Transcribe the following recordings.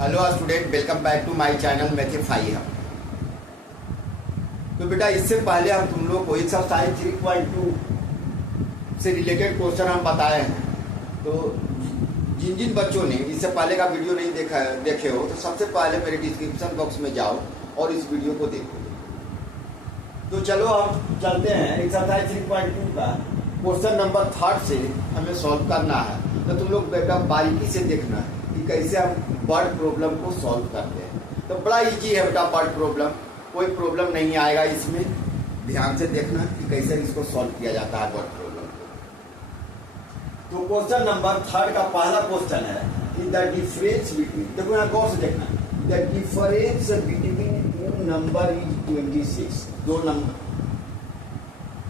Hello student, welcome back to my channel मैथफाई हम। तो बेटा इससे पहले हम तुम लोग को एक्सरसाइज 3.2 से रिलेटेड क्वेश्चन हम बताए हैं। तो जिन जिन बच्चों ने इससे पहले का वीडियो नहीं देखे हो तो सबसे पहले मेरे डिस्क्रिप्शन बॉक्स में जाओ और इस वीडियो को देखो। तो चलो हम चलते हैं एक्सरसाइज 3.2 का क्वेश्चन नंबर 3 से हमें सॉल्व करना है। तो तुम लोग बेटा बारीकी से देखना है कि कैसे हम वर्ड प्रॉब्लम को सॉल्व करते हैं। तो बड़ा इजी है बेटा वर्ड प्रॉब्लम, कोई प्रॉब्लम नहीं आएगा इसमें। ध्यान से देखना कि कैसे इसको सॉल्व किया जाता है वर्ड प्रॉब्लम को। तो क्वेश्चन नंबर 3 का पहला क्वेश्चन है कि द डिफरेंस बिटवीन, देखो यहाँ गौर से देखना, the difference between two number is 26। दो नंबर,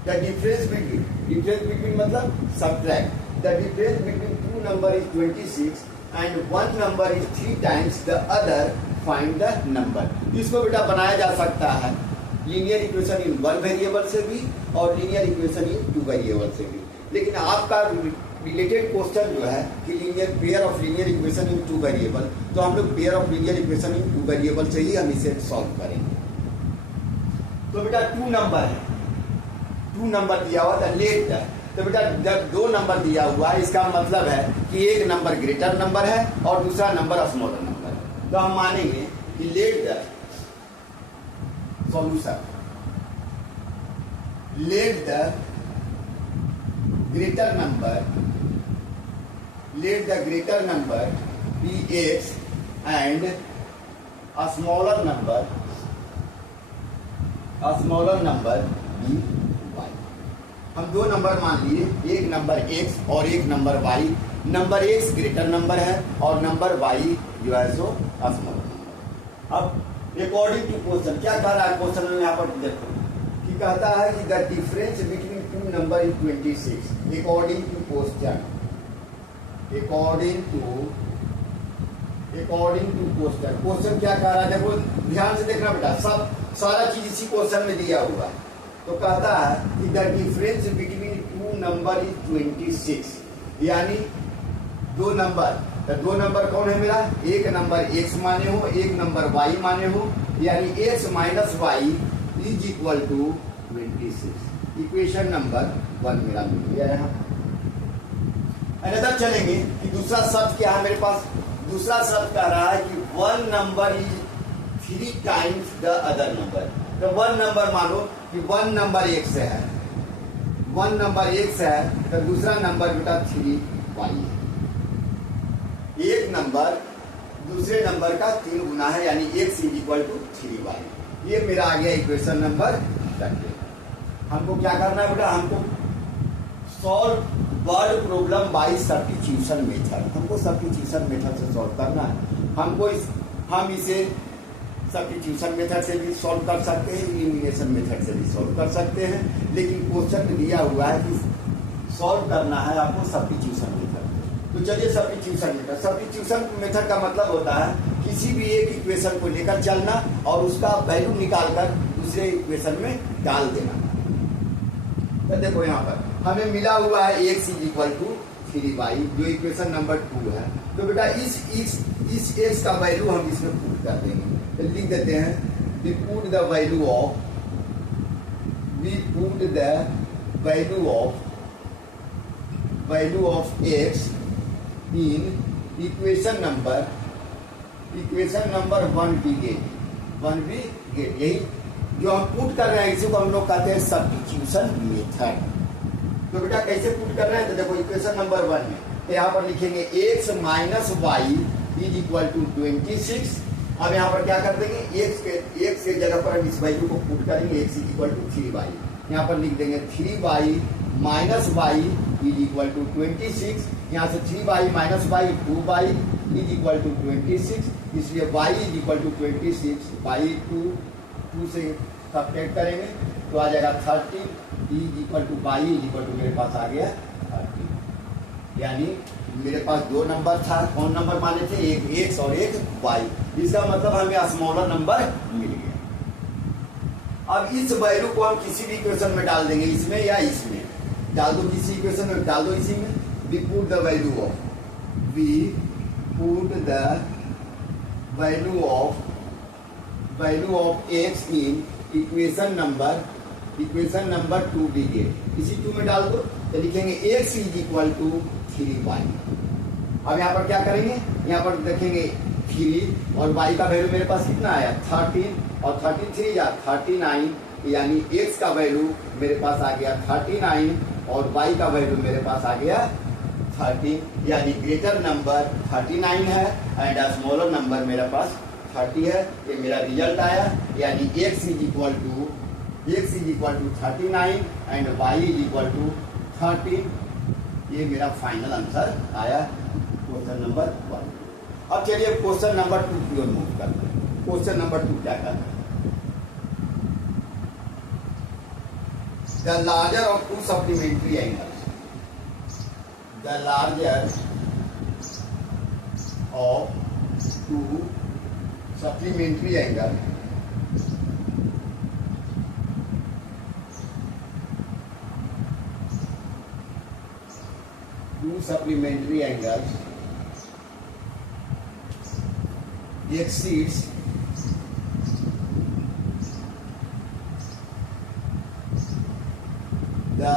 द डिफरेंस बिटवीन मतलब subtract, the difference between two number is 26 and one number is 3 times the other, find the number। इसको बेटा बनाया जा सकता है लीनियर इक्वेशन इन 1 वेरिएबल से भी और लीनियर इक्वेशन इन 2 वेरिएबल से भी। लेकिन आपका रिलेटेड क्वेश्चन जो है कि linear pair of linear equation in 2 variable, तो हम लोग pair of linear equation in 2 variable से ही हम इसे सॉल्व करेंगे। तो बेटा 2 नंबर है, 2 नंबर दिया हुआ था, लेट है। तो बेटा जब 2 नंबर दिया हुआ है इसका मतलब है कि एक नंबर ग्रेटर नंबर है और दूसरा नंबर स्मॉलर नंबर है। तो हम मानेंगे कि let the solution, let the greater number be x and smaller number be. हम 2 नंबर मान लिए, एक नंबर x और एक number y। Number x greater number है और नंबर y जो है सो स्मॉलर नंबर। अब अकॉर्डिंग टू क्वेश्चन क्या कह रहा है क्वेश्चन में, यहाँ पर देखो कि कहता है कि the difference between 2 number is 26। According to question, question क्या कह रहा है देखो ध्यान से देखना बेटा, सब सारा चीज इसी क्वेश्चन में दिया हुआ है। तो कहता है कि the difference between 2 number is 26, यानी 2 नंबर। तो 2 नंबर कौन है मेरा, एक नंबर x माने हो, एक नंबर y माने हो, यानी x minus y is equal to 26। Equation number 1 मेरा मिल गया यहाँ। अनदर चलेंगे कि दूसरा शब्द क्या है मेरे पास। दूसरा शब्द कह रहा है कि 1 number is 3 times the other number. तो 1 नंबर मानो कि 1 नंबर x है, 1 नंबर x है, तो दूसरा नंबर बेटा 3y है। एक नंबर दूसरे नंबर का 3 गुना है, यानी x is equal to 3y। ये मेरा आ गया इक्वेशन नंबर 30। हमको क्या करना है बेटा, हमको solve word problem by substitution method. हमको सब्स्टिट्यूशन मेथड से सॉल्व करना है। हम इसे सब्स्टिट्यूशन मेथड से भी सॉल्व कर सकते हैं, एलिमिनेशन मेथड से भी सॉल्व कर सकते हैं, लेकिन क्वेश्चन दिया हुआ है कि सॉल्व करना है आपको सब्स्टिट्यूशन मेथड। तो चलिए सब्स्टिट्यूशन मेथड का मतलब होता है किसी भी एक इक्वेशन को लेकर चलना और उसका वैल्यू निकालकर दूसरे इक्वेशन में डाल देना। तो देखो यहाँ पर हमें मिला हुआ है x is equal to 3y, जो इक्वेशन नंबर 2 है। तो बेटा इस x का वैल्यू हम इसमें पुट कर देंगे। तो लिख देते हैं we put the value of x in equation number 1 we get। यही जो हम पुट कर रहे हैं इसी को हम लोग कहते हैं सब्स्टिट्यूशन मेथड। तो बेटा कैसे पुट कर रहे हैं, तो देखो इक्वेशन नंबर 1 में तो यहाँ पर लिखेंगे x minus y is equal to 26। अब यहाँ पर क्या कर देंगे, x के जगह पर हम इस वैल्यू को पुट करेंगे, x is equal to 3y। यहाँ पर लिख देंगे 3y minus y is equal to 26। यहाँ से 3y minus y 2y is equal to 26, इसलिए y is equal to 26 by 2 से सब्ट्रैक्ट करेंगे तो आ जाएगा 30 is equal to y is equal to मेरे पास आ गया 30। यानी मेरे पास 2 नंबर था, कौन नंबर माने थे, एक x और एक y। इसका मतलब हमें स्मॉलर नंबर मिल गया। अब इस वैल्यू को हम किसी भी इक्वेशन में डाल देंगे, इसमें या इसमें डाल दो, किसी इक्वेशन में डाल दो, इसी में we put the value of value of x in equation number 2 दी गई, इसी 2 में डाल दो तो लिखेंगे x is equal to 3y। अब यहाँ पर क्या करेंगे, यहाँ पर देखेंगे 3 और y का वैल्यू मेरे पास कितना आया 13 और 13 3 या 39, यानी x का वैल्यू मेरे पास आ गया 39 और y का वैल्यू मेरे पास आ गया 30, यानी ग्रेटर नंबर 39 है एंड स्मॉलर नंबर मेरे पास 30 है। ये मेरा रिजल्ट आया, यानी x is equal to 39 and y is equal to 30। ये मेरा फाइनल आंसर आया क्वेश्चन नंबर 1। अब चलिए क्वेश्चन नंबर 2 की ओर मूव करते हैं। क्वेश्चन नंबर 2 क्या करता है, the larger of 2 supplementary angles, the larger of 2 supplementary angle exceeds the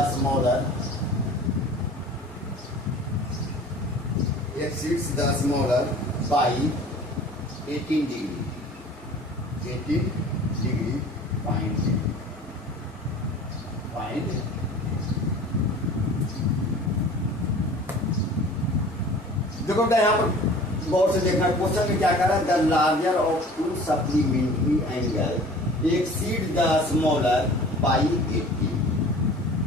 smaller by 18 degree find देखो बेटा यहाँ पर गौर से देखना, क्वेश्चन में क्या कर रहा है, the larger of 2 supplementary angle exceed the smaller by 80।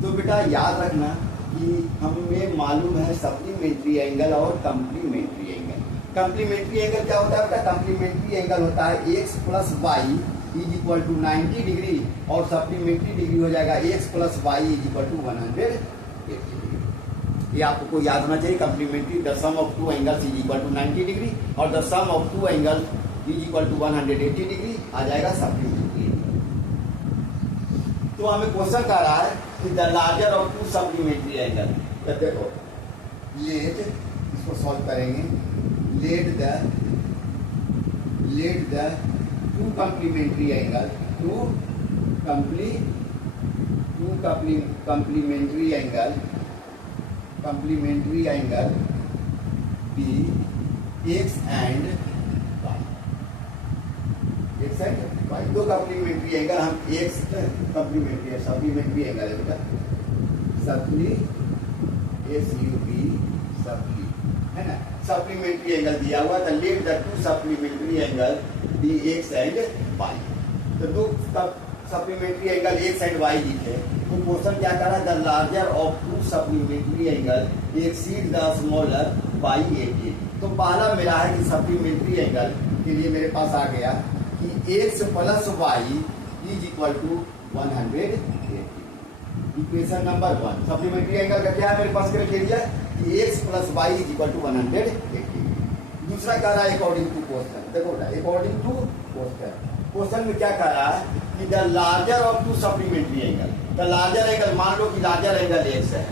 तो बेटा याद रखना कि हमें मालूम है सप्लीमेंट्री एंगल और कंप्लीमेंट्री एंगल। कंप्लीमेंट्री एंगल क्या होता है बेटा, कंप्लीमेंट्री एंगल होता है x plus y is equal to 90 degree और सप्लीमेंट्री डिग्री हो जाएगा x plus y is equal to 180 degree. ये आपको याद होना चाहिए, complementary the sum of 2 angles is equal to 90 degree और the sum of 2 angle is equal to 180 degree आ जाएगा सप्लीमेंट्री। तो हमें क्वेश्चन कह रहा है कि the larger of 2 supplementary angle, तो देखो लेट इसको सॉल्व करेंगे, let the 2 complementary angle be x and y। दो कम्प्लीमेंट्री एंगल हम x सप्लीमेंट्री एंगल है बेटा, सप्ली है ना, सप्लीमेंट्री एंगल दिया हुआ था, let the 2 supplementary angle be x and y. तो 2 supplementary angle x and y दिखे, तो क्वेश्चन क्या कर रहा है, the larger of 2 supplementary angle exceed the smaller by 80। तो पहला मेरा है कि सप्लीमेंट्री एंगल के लिए मेरे पास आ गया कि x plus y is equal to 180। Equation number 1 supplementary angle का क्या है मेरे पास क्राइटेरिया कि x plus y is equal to 180। दूसरा कह रहा है अकॉर्डिंग टू क्वेश्चन, देखो अकॉर्डिंग टू क्वेश्चन में क्या कह रहा है कि the larger of 2 supplementary angle, the larger angle मान लो कि लार्जर एंगल x है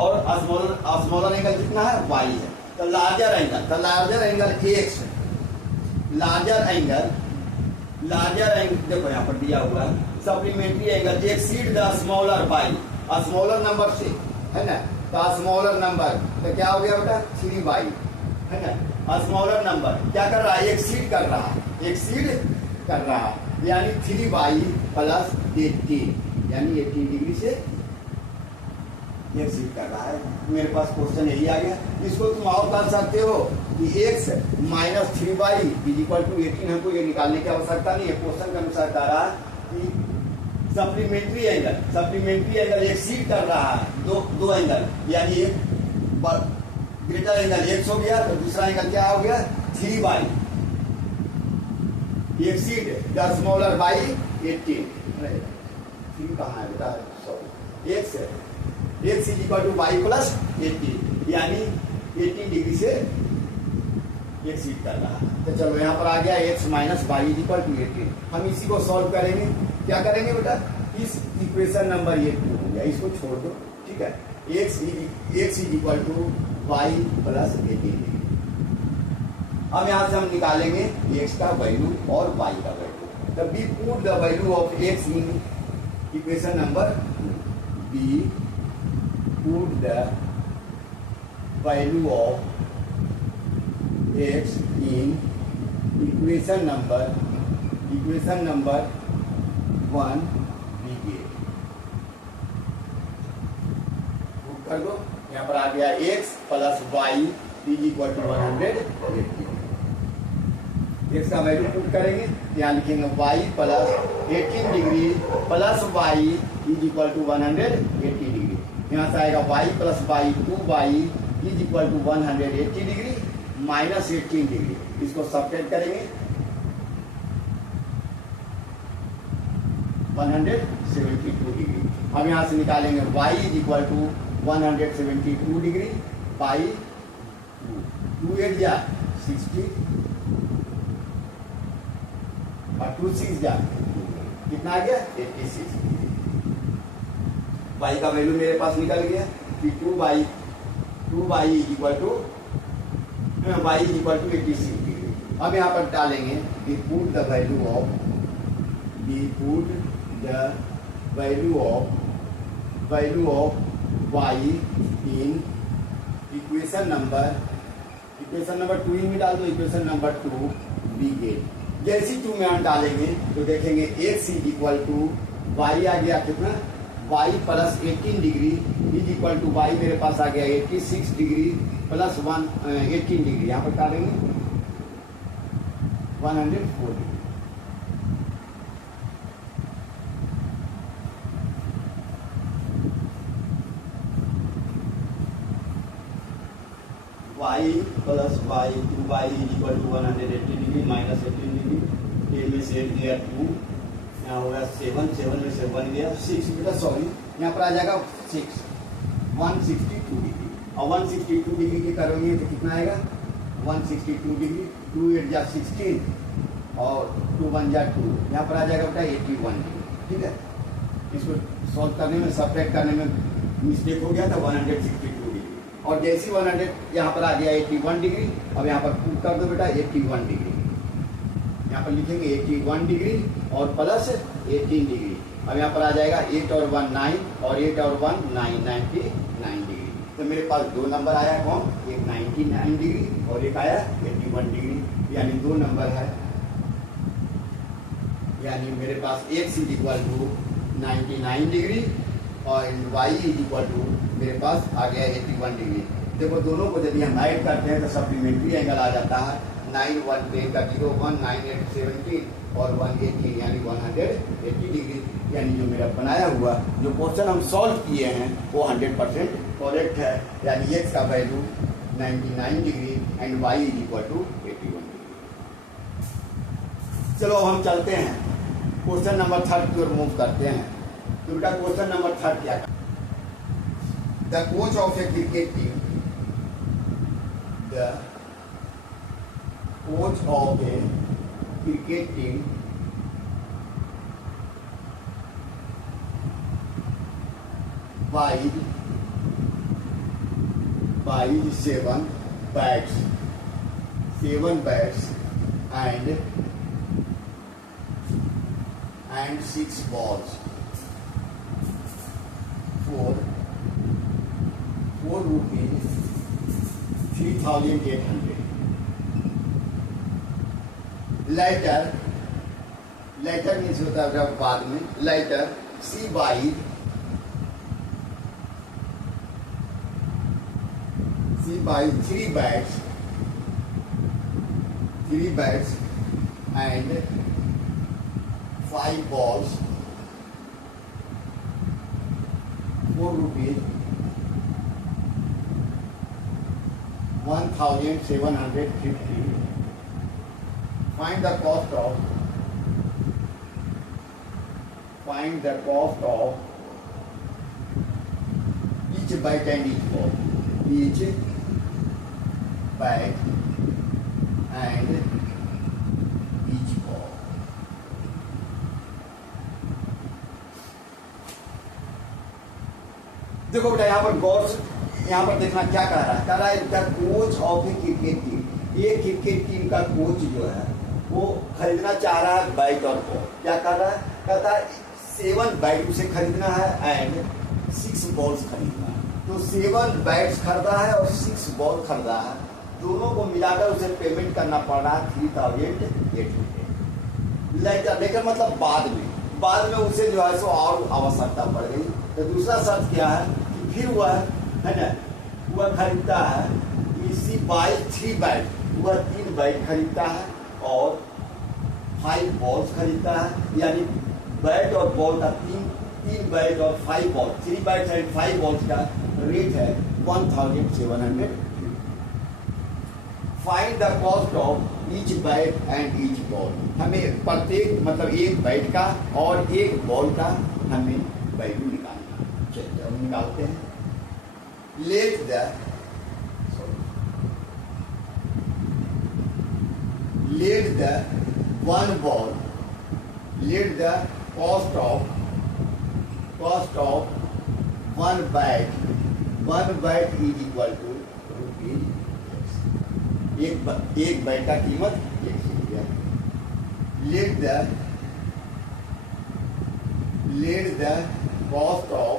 और स्मॉलर एंगल कितना है y है। तो larger angle x, larger angle देखो यहाँ पर दिया हुआ है supplementary angle exceed the smaller by smaller number से, है ना, तो स्मॉलर नंबर तो क्या हो गया बेटा 3y, है ना। स्मॉलर नंबर क्या कर रहा है, एक्सीड कर रहा है यानी 3y प्लस 18, यानी 18 डिग्री से एक्सीड कर रहा है। मेरे पास क्वेश्चन यही आ गया। इसको तुम और कर सकते हो कि x minus 3y is equal to 18, हमको ये निकालने की आवश्यकता नहीं है। क्वेश्चन के अनुसार कह रहा है कि सप्लीमेंट्री एंगल एक्सीड कर रहा है दो एंगल, यानी एक ग्रेटर एंगल x हो गया, तो दूसरा एंगल क्या हो गया 3y exceed the smaller by 18। 3 कहाँ है बेटा, sorry x is equal to y plus 18, यानी 18 डिग्री से एक्सीड कर रहा है। तो चलो यहाँ पर आ गया x minus y is equal to 18। हम इसी को सॉल्व करेंगे, क्या करेंगे बेटा, इस इक्वेशन नंबर ये 2 हो गया, इसको छोड़ दो, ठीक है। x is equal to y plus 18 degree, अब यहाँ से हम निकालेंगे x का वैल्यू और y का वैल्यू। तब be put the value of x in equation number be put the value of x in equation number 1 दी कर दो। यहाँ पर आ गया x plus y is equal to 180। x का वैल्यू पुट करेंगे, यहाँ लिखेंगे y plus 18 degree plus y is equal to 180 degree. यहाँ से आएगा y plus y 2y is equal to 180 degree minus 18 degree. इसको सब्ट्रैक्ट करेंगे 172 डिग्री। अब यहाँ से निकालेंगे y is equal to 172 degree by 2 8 जा 60 और 2 6 जा कितना आ गया 86 डिग्री। y का वैल्यू मेरे पास निकल गया कि 2 by is equal to 86 degree. अब यहाँ पर डालेंगे we put the value of y in equation number 2 में डाल दो, इक्वेशन नंबर 2 वी गेट। जैसी 2 में हम डालेंगे तो देखेंगे x is equal to y आ गया कितना y plus 18 degree is equal to y मेरे पास आ गया 86 डिग्री प्लस 18 डिग्री। यहाँ पर डालेंगे 104 degree. y plus y 2y is equal to 180 degree minus 18 degree. ए में से गया 2, यहाँ होगा 7, 7 में से 1 गया 6 बेटा सॉरी, यहाँ पर आ जाएगा 6 162 डिग्री। और 162 डिग्री के करोगे तो कितना आएगा 162 डिग्री 2 8 जा 16 और 2 1 जा 2, यहाँ पर आ जाएगा बेटा 81 डिग्री। ठीक है, इसको सॉल्व करने में सब्ट्रैक्ट करने में मिस्टेक हो गया था 162 डिग्री। और जैसी 100 यहाँ पर आ गया 81 डिग्री। अब यहाँ पर पुट कर दो बेटा 81 डिग्री, यहाँ पर लिखेंगे 81 डिग्री और प्लस 18 डिग्री। अब यहाँ पर आ जाएगा 8 और 1 9 और 8 और 1 9 99 डिग्री। तो मेरे पास 2 नंबर आया कौन, एक 99 डिग्री और एक आया 81 डिग्री, यानी 2 नंबर है। यानी मेरे पास x is equal to 99 degree और y इज इक्वल टू मेरे पास आ गया 81 डिग्री। देखो दोनों को यदि हम ऐड करते हैं तो सप्लीमेंट्री एंगल आ जाता है 9 1 10 का 0 1 9 8 17 और 1 18 यानी 180 डिग्री। यानी जो मेरा बनाया हुआ जो क्वेश्चन हम सॉल्व किए हैं वो 100% करेक्ट है। यानी x का value 99 degree and y is equal to 81 degree. चलो हम चलते हैं क्वेश्चन नंबर 3 की ओर मूव करते हैं। तो बेटा क्वेश्चन नंबर 3 क्या है? The coach of a cricket team, the coach of a cricket team buys 7 bats and 6 balls for rupees 3,800. Later means होता है बाद में। Later she buys 3 bats and 5 balls for rupees 1,750. Find the cost of each bat and each ball. Each bat and each ball. देखो बेटा यहाँ पर गौर यहाँ पर देखना क्या कह रहा है, coach of A cricket team. एक क्रिकेट टीम का कोच जो है वो खरीदना चाह रहा है बैट और बॉल। क्या कर रहा है? कहता है 7 बैट उसे खरीदना है एंड 6 बॉल्स खरीदना है। तो 7 बैट्स खरीदा है और 6 बॉल खरीदा है, दोनों को मिलाकर उसे पेमेंट करना पड़ रहा है 3800। लेकिन मतलब बाद में उसे जो है सो और आवश्यकता पड़ गई। तो दूसरा शर्त क्या है कि फिर वह है ना, वह खरीदता है इसी बाई 3 बैट, वह 3 बैट खरीदता है और 5 बॉल्स खरीदता है। यानी बैट और बॉल का 3 बैट और 5 बॉल, 3 बैट्स एंड 5 बॉल्स का रेट है 1700। Find the cost of each bat and each ball. हमें प्रत्येक मतलब एक बैट का और एक बॉल का हमें वैल्यू निकालना है। चलिए हम निकालते हैं। Let the one ball, let the cost of one bat is equal to rupees. एक बैट का कीमत 100 रुपया। Let the cost of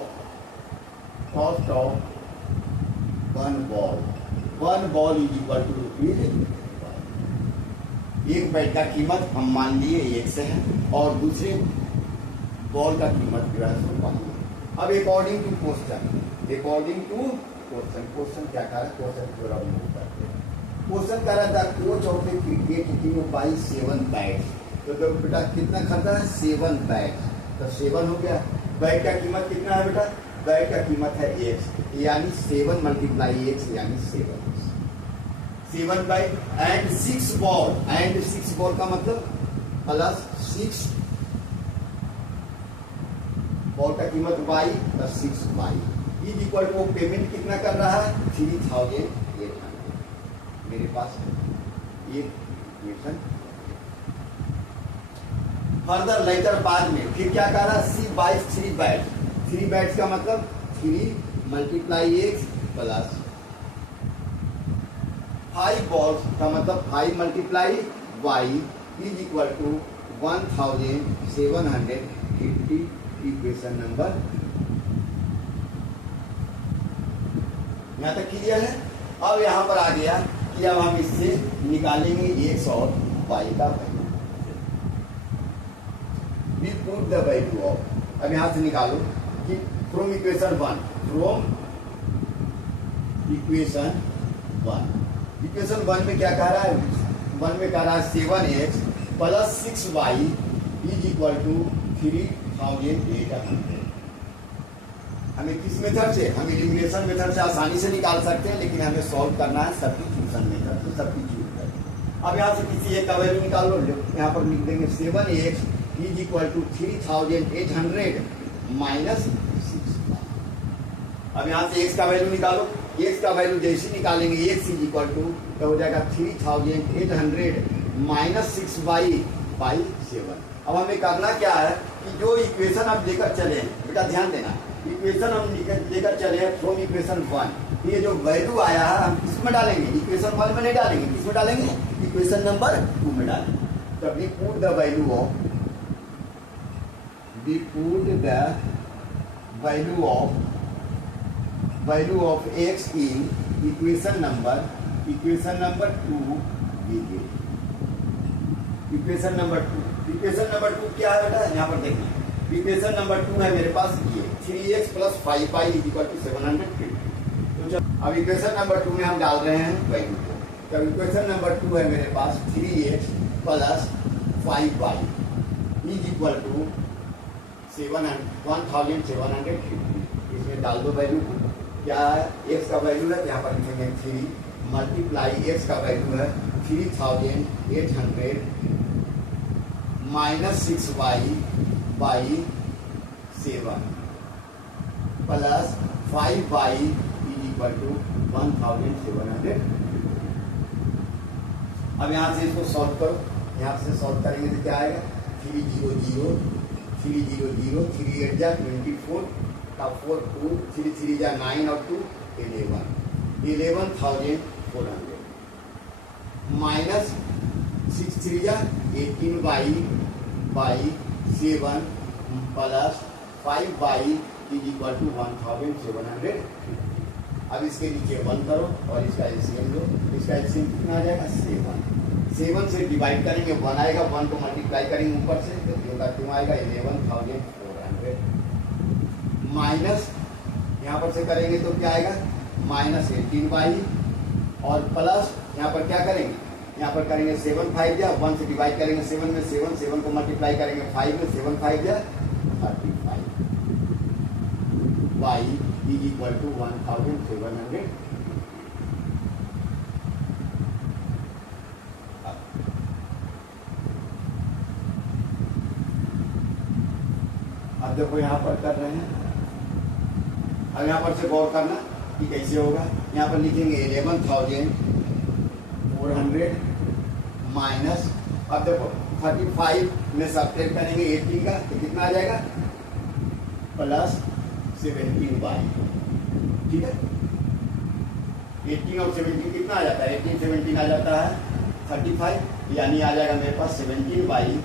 one ball is equal to rupees. एक बैट का कीमत हम मान लिए 1 से है और दूसरे बॉल का कीमत जो है 100 है। अब अकॉर्डिंग टू क्वेश्चन क्या कह रहा है? क्वेश्चन थोड़ा मूव करते हैं। क्वेश्चन कह रहा था coach of the cricket team by 7 bats. तो बेटा कितना खरीदा है? 7 बैट्स। तो 7 हो गया। बैट का कीमत कितना है बेटा? बैट का कीमत है 1, यानी 7 × 1 यानी 7 bat and 6 ball. And 6 ball का मतलब प्लस 6 बॉल का कीमत by plus 6 by is equal to payment कितना कर रहा है? 3800। मेरे पास ये इक्वेशन। फर्दर लेटर बाद में फिर क्या कर रहा है? C by 3 bat. 3 बैट्स का मतलब 3 × x प्लस 5 बॉल्स का मतलब 5 × y is equal to 1750। Equation number यहाँ तक क्लियर है। अब यहाँ पर आ गया कि अब हम इससे निकालेंगे x और y का value. We put the value of, अब यहाँ से निकालो कि फ्रॉम इक्वेशन 1 में क्या कह रहा है? 1 में कह रहा है 7x plus 6y is equal to 3800। हमें किस मेथड से? हम एलिमिनेशन मेथड से आसानी से निकाल सकते हैं, लेकिन हमें सॉल्व करना है सब्स्टिट्यूशन मेथड से, सब्स्टिट्यूट करके। अब यहाँ से किसी एक का वैल्यू निकाल लो। यहाँ पर लिख देंगे 7x is equal to 3800 minus 6। अब यहाँ से x का वैल्यू निकालो। x का वैल्यू जैसे निकालेंगे x इज इक्वल टू तो हो जाएगा 3800 माइनस 6 बाई 7। अब हमें करना क्या है कि जो इक्वेशन आप लेकर चले, बेटा ध्यान देना, इक्वेशन हम लेकर चले फ्रॉम इक्वेशन 1, ये जो वैल्यू आया है हम किसमें डालेंगे? इक्वेशन 1 में नहीं डालेंगे, किसमें डालेंगे? इक्वेशन नंबर 2 में डालेंगे। तो we put the value of x in equation number 2 लीजिए। इक्वेशन नंबर 2 क्या है बेटा? यहाँ पर देखना, इक्वेशन नंबर 2 है मेरे पास ये 3x plus 5y is equal to 750। तो अब इक्वेशन नंबर 2 में हम डाल रहे हैं वैल्यू को। तो इक्वेशन नंबर 2 है मेरे पास 3x plus 5y is equal to 1750। इसमें डाल दो वैल्यू को। क्या है? x का वैल्यू है, यहाँ पर लिखेंगे 3 मल्टीप्लाई x का वैल्यू है 3800 minus 6y by 7 plus 5y is equal to 1700। अब यहाँ से इसको सॉल्व करो। यहाँ से सॉल्व करेंगे तो क्या आएगा? 300 300 3 8 जा 24 का 4 2 3 3 जा 9 और 2 11 11,400। माइनस 6 3 जा 18 by 7 plus 5 by is equal to 1700। अब इसके नीचे 1 करो और इसका एलसीएम लो। इसका एलसीएम कितना आ जाएगा 7 से डिवाइड करेंगे 1 आएगा, 1 को मल्टीप्लाई करेंगे ऊपर से तो 2 का 2 आएगा 11,400 माइनस यहाँ पर से करेंगे तो क्या आएगा माइनस 18 बाई और प्लस यहाँ पर क्या करेंगे, यहाँ पर करेंगे 7 5 या 1 से डिवाइड करेंगे 7 में 7 को मल्टीप्लाई करेंगे 5 में 7 5 या 35 बाई इज इक्वल टू 1700। अब देखो यहाँ पर कर रहे हैं, अब यहाँ पर से गौर करना कि कैसे होगा। यहाँ पर लिखेंगे 11,400 माइनस, अब देखो 35 में सब्ट्रैक्ट करेंगे 18 का तो कितना आ जाएगा प्लस 17 बाई, ठीक है। 18 और 17 कितना आ जाता है, 18 17 आ जाता है 35, यानी आ जाएगा मेरे पास 17 बाई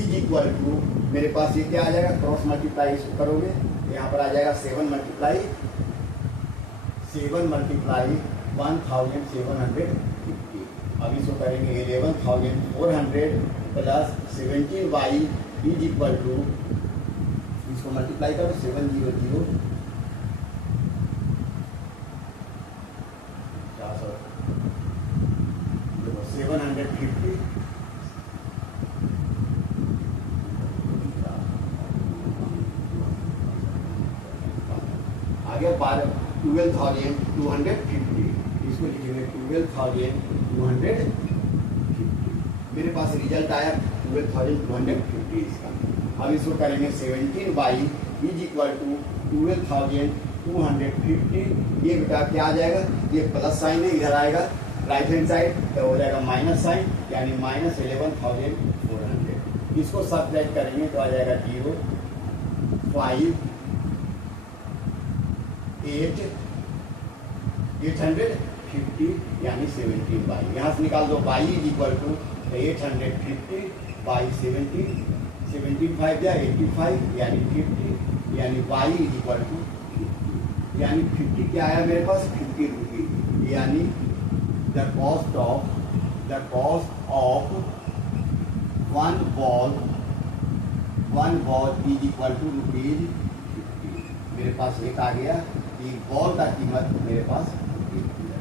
इज इक्वल टू, मेरे पास ये क्या आ जाएगा क्रॉस मल्टीप्लाई इसको करोगे तो यहाँ पर आ जाएगा 7 मल्टीप्लाई 1750। अब इसको करेंगे 11,400 plus 17 by is equal to, इसको मल्टीप्लाई करो 700 750 आगे 12,250, इसको लिखेंगे 12,250। मेरे पास रिजल्ट आया 12,250 इसका। अब इसको करेंगे 17 बाई इज इक्वल टू 12,250। ये बेटा क्या आ जाएगा, ये प्लस साइन है इधर आएगा राइट हैंड साइड तो हो जाएगा माइनस साइन, यानी माइनस 11,400। इसको सब्ट्रैक्ट करेंगे तो आ जाएगा 0 5 8 850 यानी 17 बाई, यहाँ से निकाल दो by is equal to 850 by 17 5 या 85 यानी 50, यानी बाई इज इक्वल टू 50, यानी 50 क्या आया मेरे पास 50 रुपीज, यानी the cost of one ball is equal to rupees 50। मेरे पास एक आ गया, एक बॉल का कीमत मेरे पास 50 है।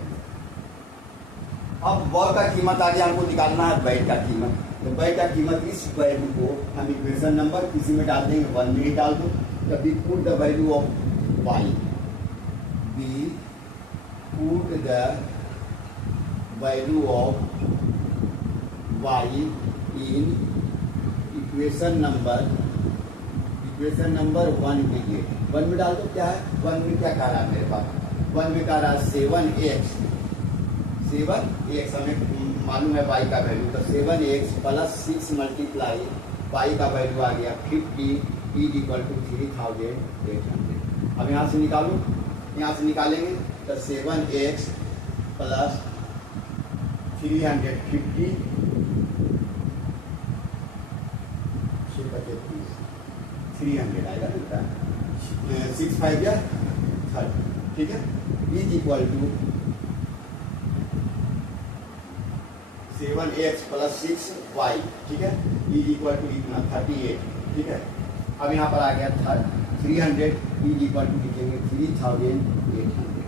अब बॉल का कीमत आ गया, हमको निकालना है बैट का कीमत। तो बैट का कीमत इस वैल्यू को हम इक्वेशन नंबर किसी में डाल देंगे 1 में ही डाल दो। तभी put the value of y, we put the value of y in equation number 1 के लिए 1 में डाल दो। क्या है 1 में क्या कह रहा है मेरे पास, 1 में कह रहा है 7x हमें मालूम है y का वैल्यू, तो 7x प्लस 6 मल्टीप्लाई y का वैल्यू आ गया 50 इज इक्वल टू 3,800। अब यहाँ से निकालो, यहाँ से निकालेंगे तो 7x प्लस 350 300 आएगा बेटा, 6 5 या 30, ठीक है। Is equal to 7x plus 6y, ठीक है, इज इक्वल टू इतना 38, ठीक है। अब यहाँ पर आ गया 300 इज इक्वल टू लिखेंगे 3,800,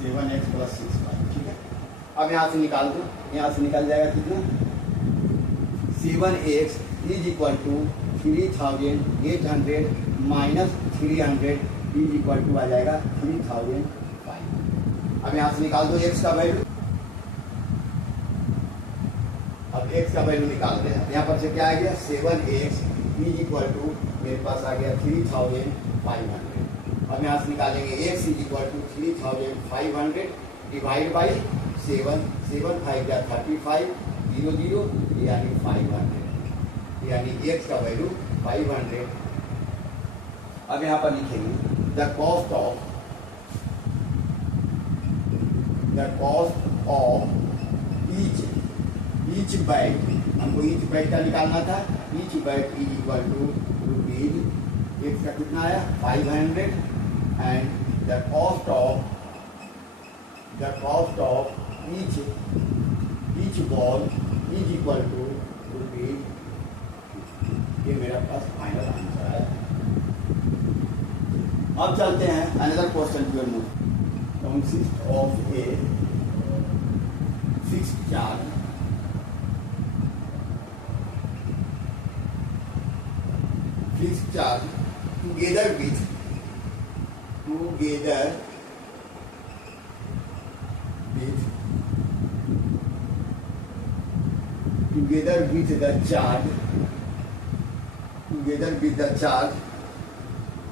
7x प्लस 6y, ठीक है। अब यहाँ से निकाल दो, यहाँ से निकल जाएगा कितना 7x is equal to 3,800 minus 300 is equal to आ जाएगा 3,005। अब यहाँ से निकाल दो x का वैल्यू। अब x का वैल्यू निकालते हैं, यहाँ पर से क्या आ गया 7x इज इक्वल टू मेरे पास आ गया 3,500। अब यहाँ से निकालेंगे x is equal to 3,500 divide by 7 5 या 35 0 0 यानी 500, यानी x का वैल्यू 500। अब यहाँ पर लिखेंगे the cost of the cost of each bag, हमको ईच बैग का निकालना था। Each bag is equal to rupees, एक का कितना आया 500, and the cost of each ball is equal to rupees. ये मेरा पास फाइनल आंसर है। अब चलते हैं another question to move. Consist of a fixed charge together with the charge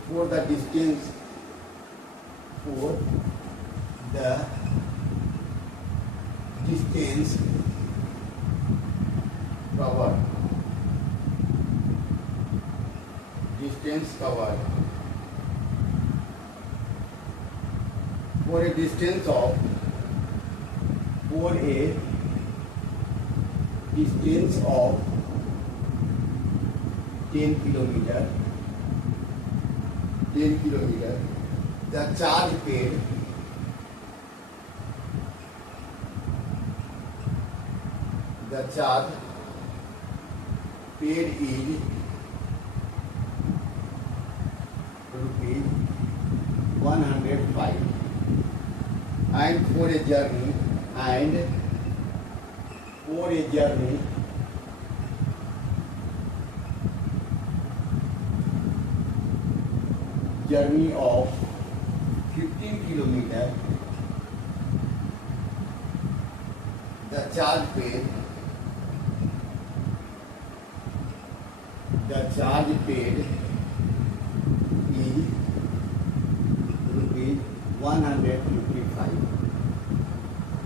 for the distance covered for a distance of 10 kilometer, the charge paid is rupees 105, and for a journey of 15 kilometer, the charge paid is rupees 155.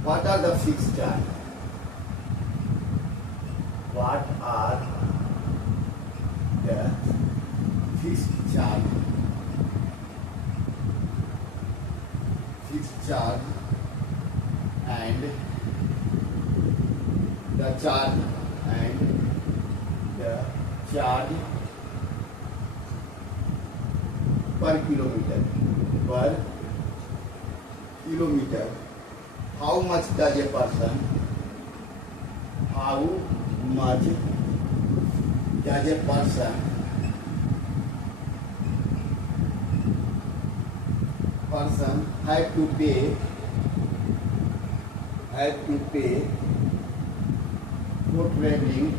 What are the fixed charge? What are the fixed charge? And the charge per kilometer. How much does a person have to pay for traveling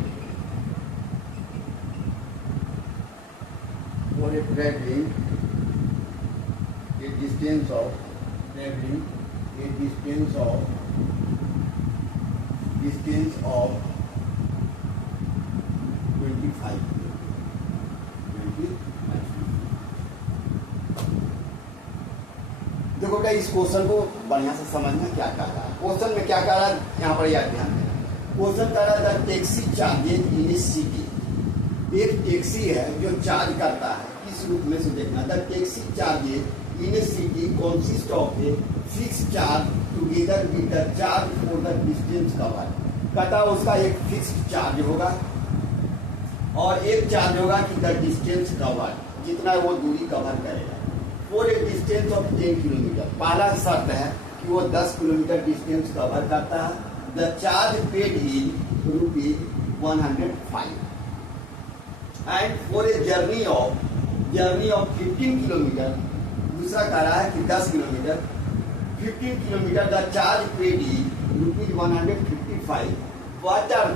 a distance of 25. देखो बेटा, इस question को बढ़िया से समझना क्या कह रहा है। क्वेश्चन में क्या कह रहा है यहाँ पर याद ध्यान देना। क्वेश्चन कह रहा है टैक्सी चार्जेज इन ए सिटी। एक टैक्सी है जो चार्ज करता है, किस रूप में से देखना। The taxi charges in A city consist of a fixed charge together with the charge for the distance cover. कहता है उसका एक फिक्स्ड चार्ज होगा और एक चार्ज होगा कि द डिस्टेंस कवर, जितना वो दूरी कवर करेगा। For a distance of 10 kilometre, पहला शर्त है कि वो 10 किलोमीटर डिस्टेंस कवर करता है। The charge paid is rupees 105, and for a journey of 15 kilometre, दूसरा कह रहा है कि 10 kilometre 15 kilometre, the charge paid is rupees 155। What are the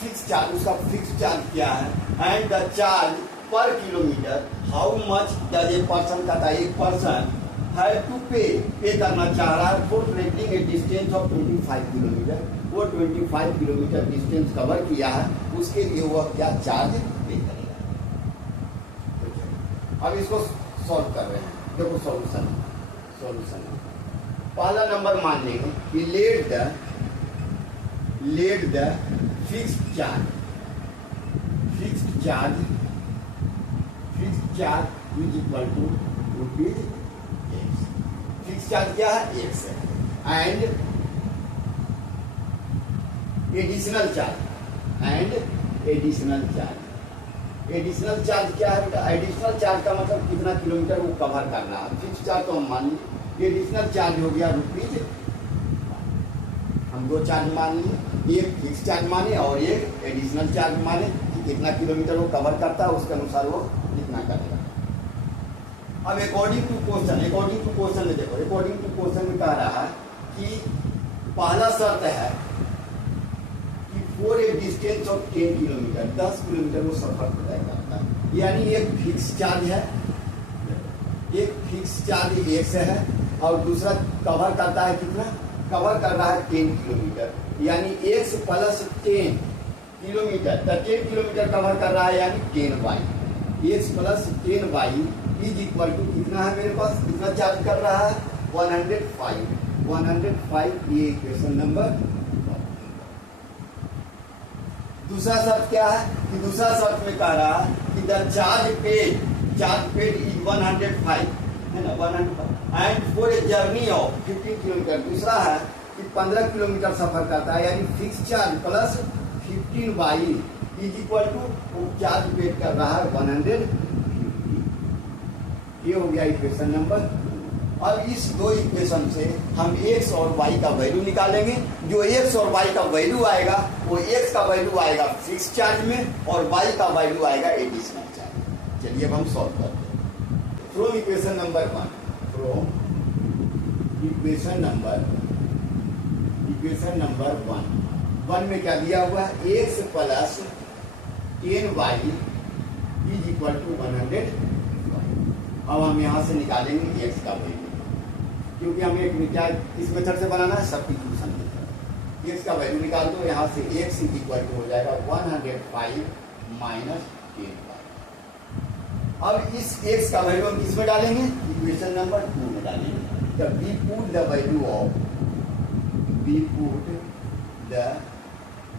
fix charge, उसका फिक्स चार्ज क्या है। And the charge per kilometre, how much does a person, कहता है एक पर्सन हैव टू पे करना चाह रहा है for travelling A distance of 25 kilometre. वो 25 किलोमीटर डिस्टेंस कवर किया है, उसके लिए वह क्या चार्ज पे करेगा। अब इसको सॉल्व कर रहे हैं। देखो सॉल्यूशन पहला नंबर मान लेंगे कि let the fixed charge is equal to rupees x. Fix charge क्या है, एक्स है। And additional charge and additional charge. Additional charge क्या है बेटा? एडिशनल चार्ज का मतलब कितना किलोमीटर वो कवर करना है। फिक्स चार्ज तो हम मान लीजिए, एडिशनल चार्ज हो गया रुपीज, हम दो चार्ज मान लिए, एक फिक्स चार्ज माने और एक एडिशनल चार्ज माने कि कितना किलोमीटर वो कवर करता है, उसके अनुसार वो कितना करेगा। अब अकॉर्डिंग टू क्वेश्चन में देखो, अकॉर्डिंग टू क्वेश्चन में कह रहा है कि पहला शर्त है कि for a distance of 10 kilometre, 10 kilometre वो सफर तय करता है। यानी एक फिक्स चार्ज है, एक फिक्स चार्ज एक्स है और दूसरा कवर करता है कितना? कवर कर रहा है 10 किलोमीटर, यानी x plus 10 kilometre, 10 kilometre cover कर रहा है, यानी 10 y, x plus 10 y is equal to कितना है मेरे पास? कितना चार्ज कर रहा है? 105। ये इक्वेशन नंबर। दूसरा शर्त क्या है कि दूसरा शर्त में कह रहा है कि द चार्ज पेड इज 105 है ना, 105 and for a journey of 15 kilometre. दूसरा है कि 15 किलोमीटर सफर करता है, यानी fix charge plus 15 y is equal to charge paid कर रहा है 150। ये हो गया इक्वेशन नंबर। अब इस दो इक्वेशन से हम x और y का वैल्यू निकालेंगे। जो x और y का वैल्यू आएगा वो x का वैल्यू आएगा फिक्स चार्ज में और y का वैल्यू आएगा एडिशनल चार्ज। चलिए अब हम सॉल्व करते हैं। फ्रॉम इक्वेशन नंबर 1 में क्या दिया हुआ है? x plus 10y is equal to 100। अब हम यहाँ से निकालेंगे x का वैल्यू, क्योंकि हमें एक क्या इस मेथड से बनाना है, सब्स्टिट्यूशन मेथड। x का वैल्यू निकाल दो, यहाँ से x इज इक्वल टू हो जाएगा 105 माइनस 10y। अब इस x का वैल्यू हम किस में डालेंगे? इक्वेशन नंबर 2 में डालेंगे। तो we put the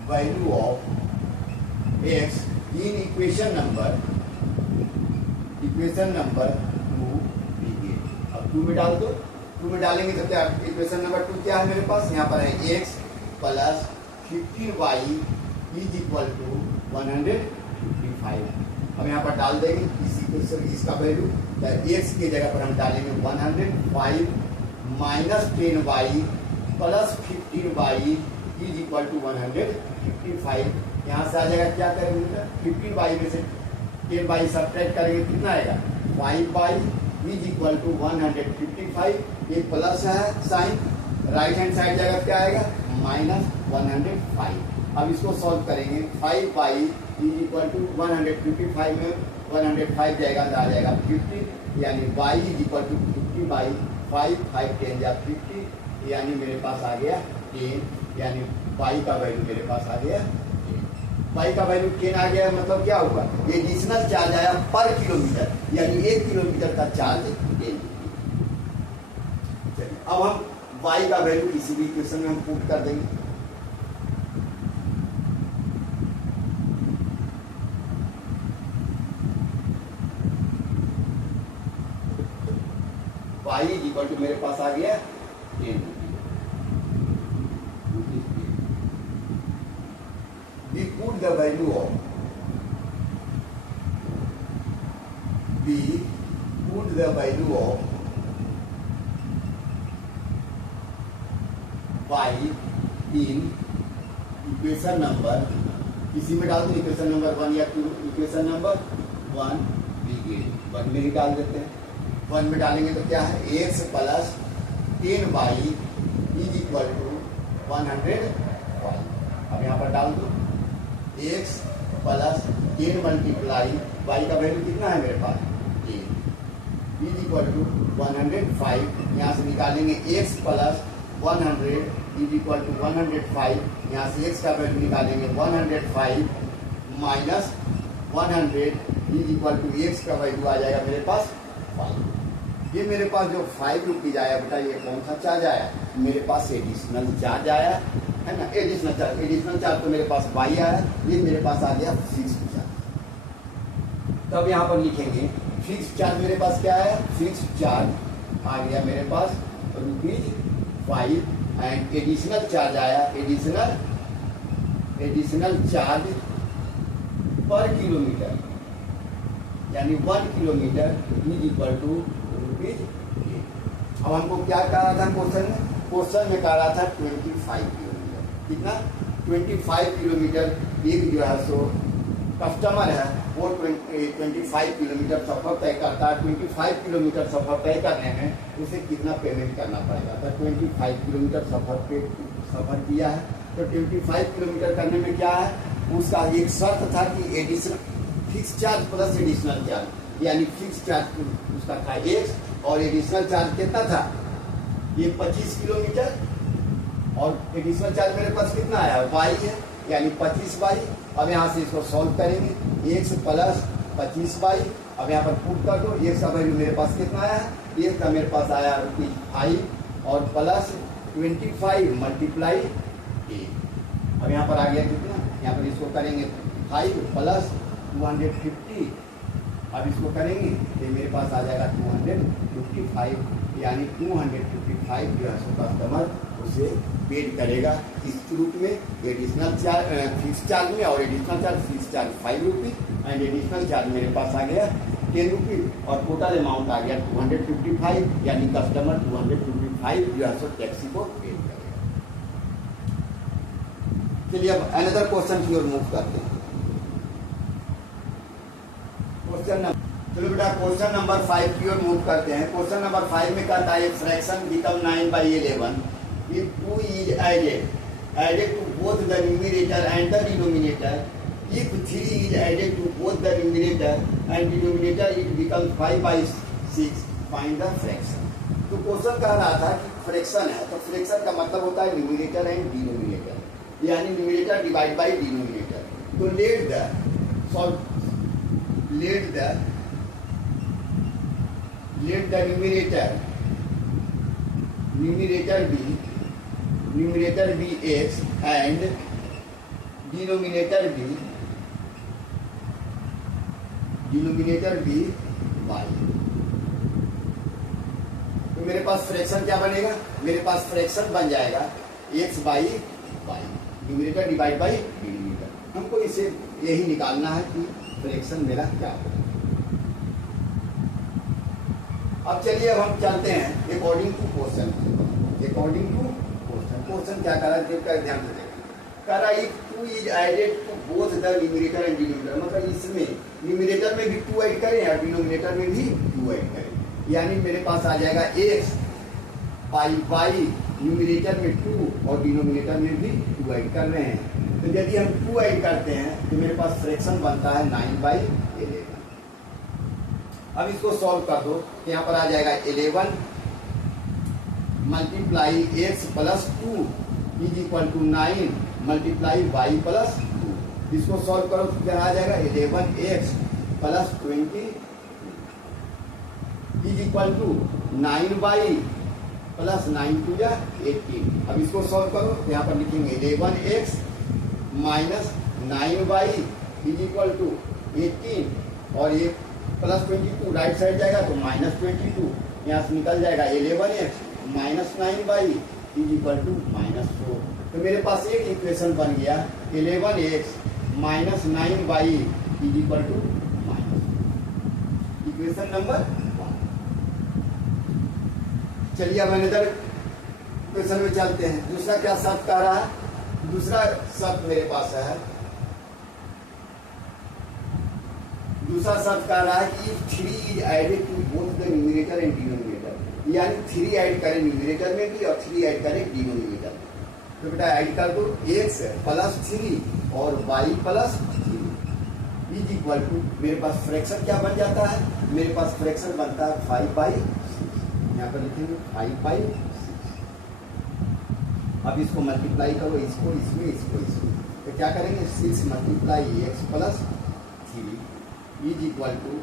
value of x in equation number 2 भी। अब 2 में डाल दो, 2 में डालेंगे तो क्या इक्वेशन नंबर 2 क्या है मेरे पास? यहाँ पर है x plus 15y is equal to 155। अब यहाँ पर डाल देंगे इसका वैल्यू, तो x की जगह पर हम डालेंगे 105 minus 10y plus 15y is equal to 155। यहाँ से आ जाएगा, क्या करेंगे? 15y में से 10y सब्ट्रैक्ट करेंगे, कितना आएगा? 5y is equal to 155। ये प्लस है साइन, राइट हैंड साइड जगह क्या आएगा? माइनस 105। अब इसको सॉल्व करेंगे। 5y इज इक्वल टू 155 में 105 जाएगा तो आ जाएगा 50, यानी y इज इक्वल टू 50/5, 5 10 या 50, यानी मेरे पास आ गया 10, यानी y का वैल्यू मेरे पास आ गया 10। y का वैल्यू 10 आ गया, मतलब क्या हुआ? एडिशनल चार्ज आया पर किलोमीटर, यानी 1 किलोमीटर का चार्ज 10। चलिए अब हम y का वैल्यू किसी भी इक्वेशन में हम पुट कर देंगे। y इज इक्वल टू मेरे पास आ गया 10। We put the value of y in equation number, किसी में डाल दो, इक्वेशन नंबर 1 या 2, इक्वेशन नंबर 1 1 में ही डाल देते हैं। 1 में डालेंगे तो क्या है? x plus 10y is equal to 105। अब यहाँ पर डाल दो x प्लस 10 मल्टीप्लाई y का वैल्यू कितना है मेरे पास? 10 इज इक्वल टू 105। यहाँ से निकालेंगे x plus 100 is equal to 105। यहाँ से x का वैल्यू निकालेंगे 105 minus 100 is equal to x का वैल्यू आ जाएगा मेरे पास 5। ये मेरे पास जो 5 रुपीज आया बेटा, ये कौन सा चार्ज आया? मेरे पास एडिशनल चार्ज आया है ना, एडिशनल चार्ज तो मेरे पास y आया, ये मेरे पास आ गया फिक्स चार्ज। तो अब यहाँ पर लिखेंगे फिक्स चार्ज मेरे पास क्या है? फिक्स चार्ज आ गया मेरे पास ₹5 एंड एडिशनल चार्ज आया, additional additional charge per kilometre, यानी 1 किलोमीटर इज इक्वल टू ₹8। अब हमको क्या कह रहा था क्वेश्चन में? क्वेश्चन में कह रहा था 25 किलोमीटर। कितना? 25 किलोमीटर एक जो है सो कस्टमर है वो 25 किलोमीटर सफर तय करता है। 25 किलोमीटर सफर तय करने में उसे कितना पेमेंट करना पड़ेगा? तो 25 किलोमीटर सफर किया है, तो 25 किलोमीटर करने में क्या है, उसका एक शर्त था कि additional fix charge plus additional charge, यानी फिक्स चार्ज उसका था X और एडिशनल चार्ज कितना था? ये 25 किलोमीटर, और एडिशनल चार्ज मेरे पास कितना आया? Y है, यानी 25/। अब यहाँ से इसको सॉल्व करेंगे, X प्लस 25/। अब यहाँ पर पुट कर दो, X का वैल्यू मेरे पास कितना आया? X का मेरे पास आया ₹5 और प्लस 25 मल्टीप्लाई 8। अब यहाँ पर आ गया कितना? यहाँ पर इसको करेंगे 5 प्लस 250, अब इसको करेंगे तो मेरे पास आ जाएगा 255, यानी 255 जो है सो कस्टमर उसे पेड करेगा इस रूप में, एडिशनल चार्ज फिक्स चार्ज में, और additional charge fix charge ₹5 and additional charge मेरे पास आ गया ₹10 और टोटल अमाउंट आ गया 255, यानी कस्टमर 255 जो है सो टैक्सी को पेड करेगा। चलिए अब अनदर क्वेश्चन की ओर मूव करते हैं। चलो बेटा क्वेश्चन नंबर 5 की ओर मूव करते हैं। क्वेश्चन नंबर 5 में कहता है fraction become 9/11 if 2 is added to both the numerator and the denominator, if 3 is added to both the numerator and denominator it becomes 5/6, find the fraction। तो question कह रहा था कि फ्रैक्शन है, तो फ्रैक्शन का मतलब होता है न्यूमरेटर एंड डिनोमिनेटर, यानी न्यूमरेटर डिवाइड बाय डिनोमिनेटर। तो late the numerator be x and denominator be y। तो मेरे पास फ्रैक्शन क्या बनेगा? मेरे पास फ्रैक्शन बन जाएगा x by y, numerator divide by denominator. हमको इसे यही निकालना है कि फ्रैक्शन मेरा क्या होगा। अब चलिए अब हम चलते हैं अकॉर्डिंग टू क्वेश्चन। क्वेश्चन क्या कर रहा है देखकर ध्यान से देखिए। कह रहा है if 2 is added to both the numerator and denominator, मतलब इसमें न्यूमरेटर में भी 2 ऐड करें और डिनोमिनेटर में भी 2 ऐड करें, यानी मेरे पास आ जाएगा x बाई न्यूमरेटर में 2 और डिनोमिनेटर में भी 2 ऐड कर रहे हैं। तो यदि हम 2 ऐड करते हैं तो मेरे पास फ्रैक्शन बनता है 9/11। अब इसको सॉल्व कर दो, यहाँ पर आ जाएगा 11 multiply x plus 2 is equal to 9 multiply y plus 2। इसको सॉल्व करो तो क्या आ जाएगा 11x plus 20 is equal to 9y plus 9 2 जा 18। अब इसको सॉल्व करो तो यहाँ पर लिखेंगे 11x minus 9y is equal to 18 और ये प्लस 22 राइट साइड जाएगा तो माइनस 22, यहाँ से निकल जाएगा 11x minus 9y is equal to -4। तो मेरे पास एक इक्वेशन बन गया 11x minus 9y is equal to equation number 1। चलिए अब अनदर क्वेश्चन में चलते हैं। दूसरा क्या शर्त कह रहा है? दूसरा शर्त मेरे पास है, दूसरा शर्त कह रहा है कि 3 is added to both the numerator and denominator, यानी 3 ऐड करें न्यूमरेटर में भी और 3 ऐड करें डिनोमिनेटर में। तो बेटा ऐड कर दो x प्लस 3 और y plus 3 is equal to, मेरे पास फ्रैक्शन क्या बन जाता है? मेरे पास फ्रैक्शन बनता है 5/6। यहाँ पर लिखेंगे 5/6। अब इसको मल्टीप्लाई करो, इसको इसमें, इसको इसमें, तो क्या करेंगे 6 multiply x plus 3 is equal to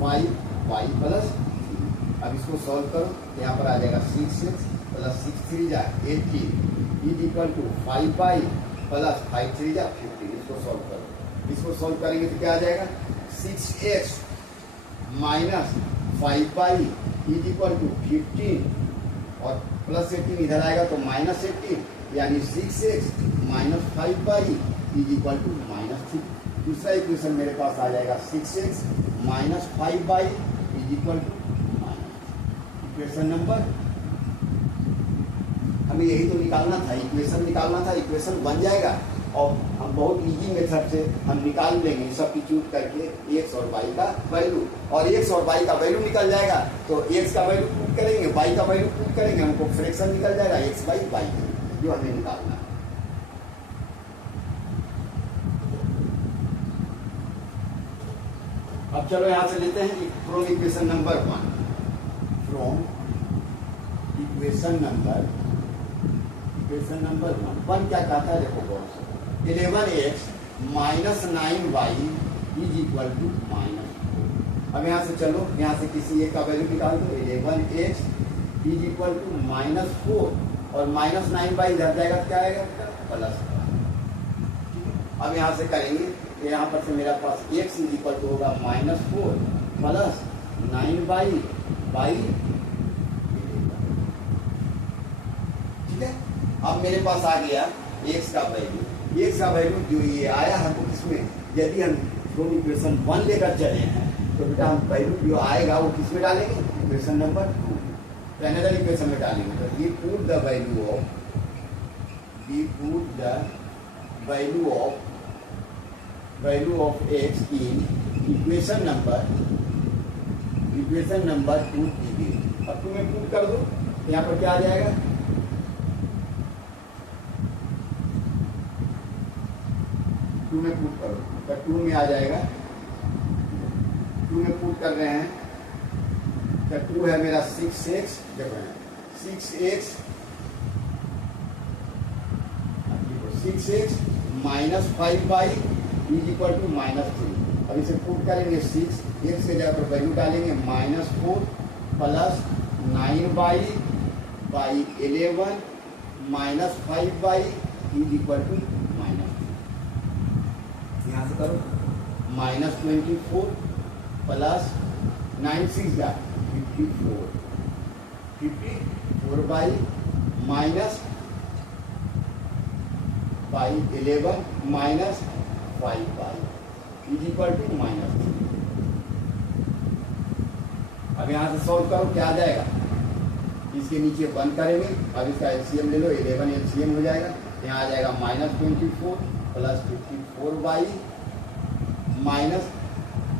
5y plus 3। अब इसको सॉल्व करो तो यहाँ पर आ जाएगा 6x प्लस 6 3 जा 18 is equal to 5y plus 5 3 जा 15। इसको सॉल्व करो, इसको सॉल्व करेंगे तो क्या आ जाएगा 6x minus 5y is equal to 15 और प्लस 18 इधर आएगा तो -18 यानी 6x minus 5y is equal to -3। दूसरा इक्वेशन मेरे पास आ जाएगा 6x minus 5y is equal to equation number, हमें यही तो निकालना था, इक्वेशन निकालना था, इक्वेशन बन जाएगा और हम बहुत इजी मेथड से हम निकाल लेंगे सब्स्टिट्यूट करके x और y का वैल्यू, और x और y का वैल्यू निकल जाएगा तो x का वैल्यू पुट करेंगे, y का वैल्यू पुट करेंगे, हमको फ्रैक्शन निकल जाएगा x बाई y जो हमें निकालना है। अब चलो यहां से लेते हैं from equation number 1, from equation number 1 क्या कहता है देखो गौर से, 11x minus 9y is equal to -4। अब यहाँ से चलो, यहाँ से किसी एक का वैल्यू निकाल दो, 11x इज इक्वल टू -4 और माइनस 9y इधर जाएगा, क्या आएगा प्लस। अब यहाँ से करेंगे, यहाँ पर से मेरा पास x इज इक्वल टू होगा -4 प्लस 9y बाई, ठीक है। अब मेरे पास आ गया x का वैल्यू, x का वैल्यू जो ये आया हमको किसमें, यदि हम फ्रॉम इक्वेशन 1 लेकर चले हैं तो बेटा हम वैल्यू जो आएगा वो किसमें डालेंगे, इक्वेशन नंबर 2 अनदर इक्वेशन में डालेंगे। तो we put the value of x in equation number 2 दी गई। अब तुम्हें पुट कर दो, यहाँ पर क्या आ जाएगा, टू में पुट करो तो 2 में आ जाएगा, 2 में पुट कर रहे हैं तो 2 है मेरा 6x, देखो 6x minus 5y is equal to -3। अब इसे पुट करेंगे, 6 x के जगह पर वैल्यू डालेंगे -4 plus 9y by 11 minus 5y is equal to यहाँ से करो -24 प्लस 9 6 जा 54 by minus by 11 minus 5 by is equal to -3। अब यहाँ से सॉल्व करो, क्या आ जाएगा, इसके नीचे बंद करेंगे, अब इसका एलसीएम ले लो, 11 एलसीएम हो जाएगा, यहाँ आ जाएगा -24 प्लस 54 बाई माइनस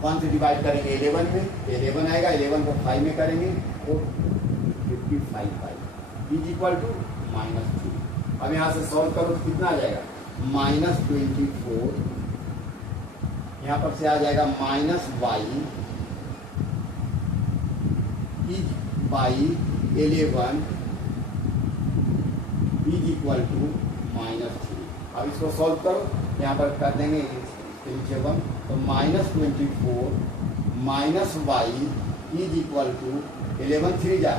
1 से डिवाइड करेंगे 11 में, 11 आएगा, 11 को 5 में करेंगे तो 55 बाई इज इक्वल टू -3। अब यहाँ से सॉल्व करो तो कितना आ जाएगा, -24, यहाँ पर से आ जाएगा -y is by 11 is equal to -3। अब इसको सॉल्व करो, यहाँ पर कर देंगे नीचे 1 तो -24 minus y is equal to 11 3 जा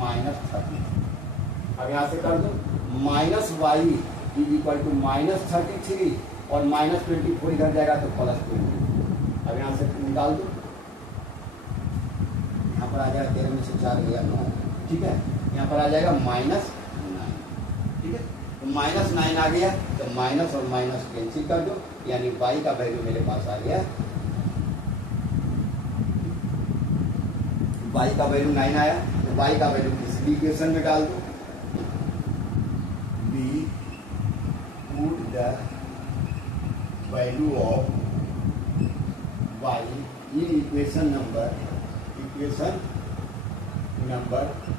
-30। अब यहाँ से कर दो, -y इज इक्वल टू -33 और -24 इधर जाएगा तो +20। अब यहाँ से निकाल दो, यहाँ पर आ जाएगा 13 में से 4 गया 9, ठीक है, यहाँ पर आ जाएगा -9, ठीक है। तो -9 आ गया तो माइनस और माइनस कैंसिल कर दो, यानी y का वैल्यू मेरे पास आ गया, y का वैल्यू 9 आया तो y का वैल्यू किसी इक्वेशन में डाल दो, we put the value of y in equation number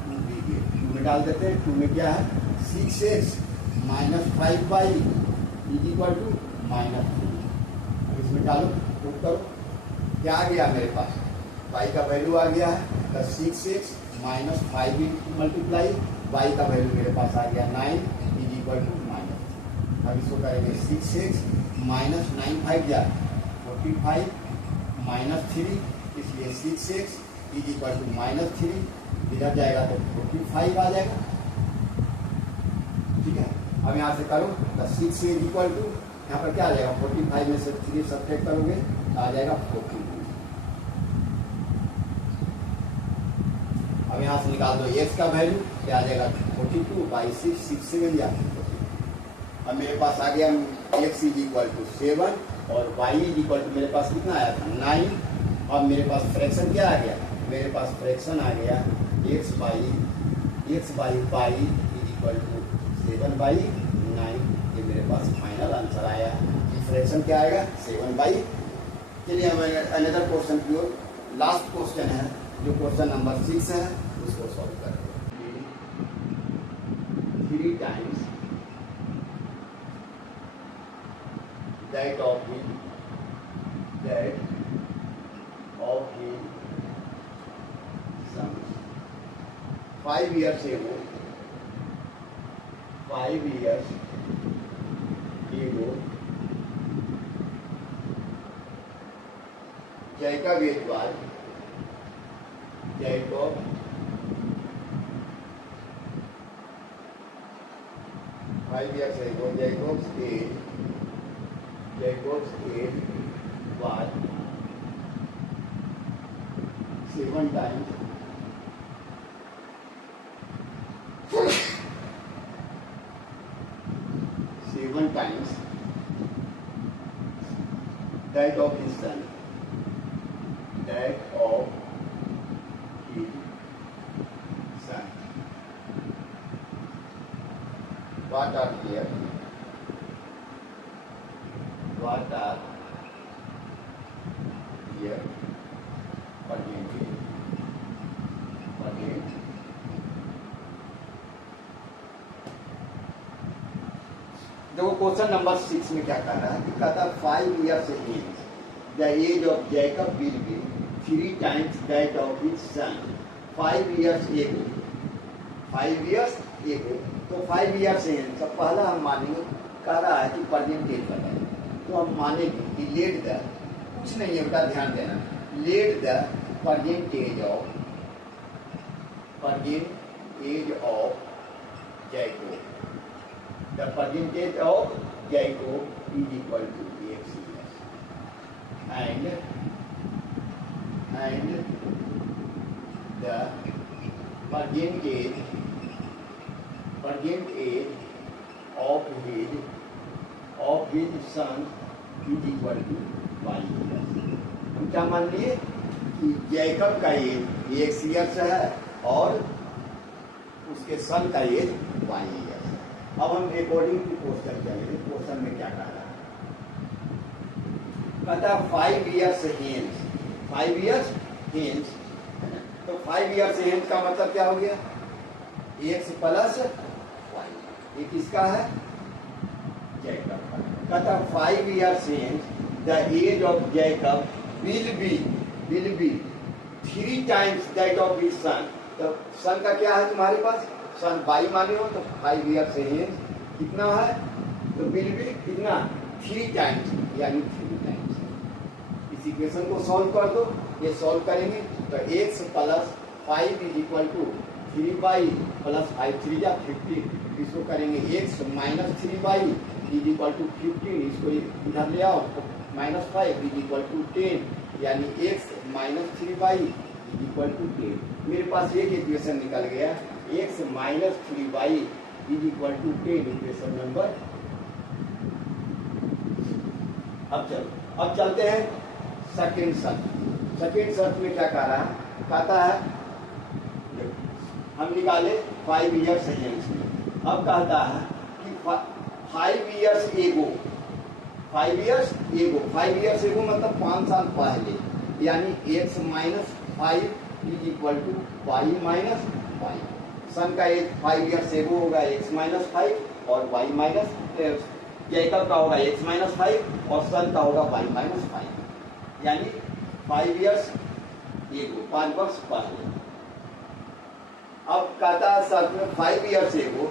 2 दी गई, 2 में डाल देते हैं। 2 में क्या है, 6x minus 5y is equal to -3। अब इसमें डालो, पुट करो, क्या आ गया मेरे पास, y का वैल्यू आ गया है तो 6x माइनस 5 मल्टीप्लाई y का वैल्यू मेरे पास आ गया 9 इज इक्वल टू -3। अब इसको करेंगे 6x माइनस 9 5 जा 45 -3, इसलिए 6x इज इक्वल टू -3, इधर जाएगा तो 45 आ जाएगा, ठीक है। अब यहाँ से करो तो 6 इज इक्वल टू, यहाँ पर क्या आ जाएगा, 45 में से 3 सब्ट्रैक्ट करोगे तो आ जाएगा 42। अब यहाँ से निकाल दो x का वैल्यू, क्या आ जाएगा 42/6, 6 से बन जाता है। अब मेरे पास आ गया x इज इक्वल टू 7 और y इज इक्वल टू मेरे पास कितना आया था 9। अब मेरे पास फ्रैक्शन क्या आ गया, मेरे पास फ्रैक्शन आ गया x by y is equal to 7/9। ये मेरे पास फाइनल आंसर आया। फ्रैक्शन क्या आएगा 7/। चलिए हम अनदर क्वेश्चन की ओर, लास्ट क्वेश्चन है जो क्वेश्चन नंबर 6 है, उसको सॉल्व करते हैं। 3 times that of his sons 5 years ago Jacob Jacob's age was 7 times that of his son. What are here? देखो क्वेश्चन नंबर 6 में क्या कह रहा है कि कहता है 5 years ago the age of Jacob will be 3 times that of his son. 5 years ago तो 5 years से सब पहला हम मानेंगे, कह रहा है कि प्रेजेंट टेंस बताएं, तो हम मानेंगे कि लेट द, कुछ नहीं है उनका ध्यान देना, let the present age of Jacob. The percentage of Jacob is equal to x years, and the percentage of his son is equal to y years. हम क्या मान लिए कि जैकब का एज x years है और उसके सन का एज y years। अब हम अकॉर्डिंग टू क्वेश्चन चलेंगे। क्वेश्चन में क्या कह रहा है, कहता है 5 years hence, तो 5 years hence का मतलब क्या हो गया, x प्लस y। ये किसका है, जैकब का। कहता है 5 years hence the age of Jacob will be 3 times that of his son। तो सन का क्या है तुम्हारे पास, सन y माने हो, तो 5 years से कितना है, तो विल बी कितना 3 टाइम्स, यानी 3 टाइम्स। इस इक्वेशन को सॉल्व कर दो, ये सॉल्व करेंगे तो x plus 5 is equal to 3y plus 5 3 या 15। इसको करेंगे x minus 3y is equal to 15, इसको इधर ले आओ तो माइनस 5 इज इक्वल टू 10, यानी x minus 3y is equal to 10। मेरे पास एक इक्वेशन निकल गया, x minus 3y is equal to 10, equation number. अब चलते हैं सेकेंड शर्त में क्या कह रहा है, कहता है हम निकाले 5 years hence में। अब कहता है कि 5 years ago मतलब 5 साल पहले, यानी x minus 5 is equal to y minus 5। Son का एज 5 years एगो होगा x माइनस 5 और y माइनस, जैकब का होगा x माइनस 5 और सन का होगा y माइनस 5, यानी 5 years एगो 5 वर्ष पहले। अब कहता है शर्त में 5 years एगो